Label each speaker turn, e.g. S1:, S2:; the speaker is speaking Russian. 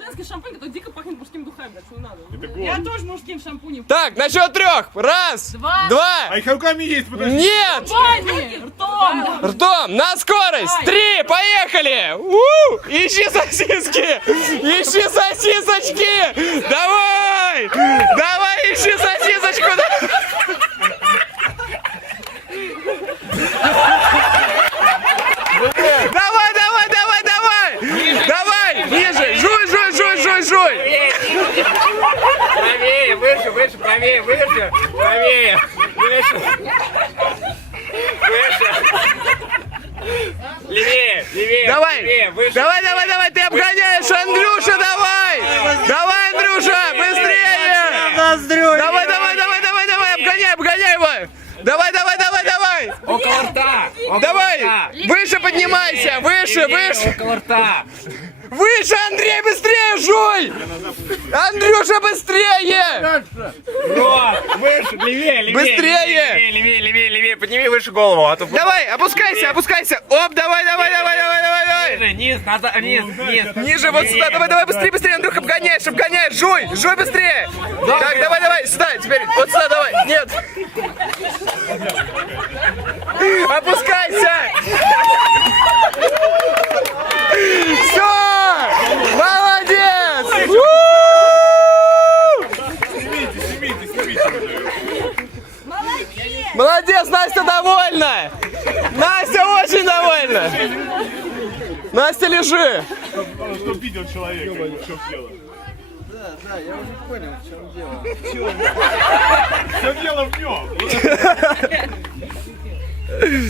S1: женский шампунь, который дико пахнет мужским духами, так что не надо. Я тоже мужским шампунем.
S2: Так, на счет 3. Раз, два.
S3: А их руками есть, подожди.
S2: Нет!
S1: Ртом!
S2: Ртом, на скорость! 3, поехали! Ищи сосиски! Ищи сосисочки! Давай! Давай, ищи сосисочку! Давай, давай, давай, давай! Давай, ниже! Жуй, жуй, жуй, жуй, жуй!
S4: Правее, выше, выше, правее, выше, правее, выше. Выше. Левее, левее,
S2: Давай!
S4: левее, выше.
S2: Давай, давай, давай! Ты обгоняешь! Андрюша, давай! Давай, Андрюша! Быстрее! Давай, давай, давай, давай, давай! Обгоняй, обгоняй его! Давай, давай, давай, давай!
S4: Около рта. Около
S2: Давай!
S4: рта.
S2: Выше поднимайся! Выше,
S4: Левее,
S2: выше!
S4: около рта.
S2: Выше, Андрей, быстрее, жуй! Андрюша, быстрее!
S4: Рот, выше, левее, левее.
S2: Быстрее!
S4: Левее, левее, левее, левее. Подними выше голову, а то...
S2: Давай, опускайся, опускайся! Оп, давай, давай, давай, давай, давай, давай!
S4: Ниже, низ, назад, низ, низ.
S2: Ниже, вот сюда, давай, давай, быстрее, быстрее, Андрюха, обгоняешь, обгоняешь, жуй, жуй быстрее! Так, давай, давай, сюда, теперь, вот сюда, давай, нет! Опускайся! Все! Молодец!
S3: Снимите, снимите, снимите.
S2: Молодец, Настя довольна! Настя очень довольна! Настя, лежи!
S3: Чтоб видел человека, в чем дело.
S5: Да, я уже понял, в чем дело.
S3: Все дело в нем.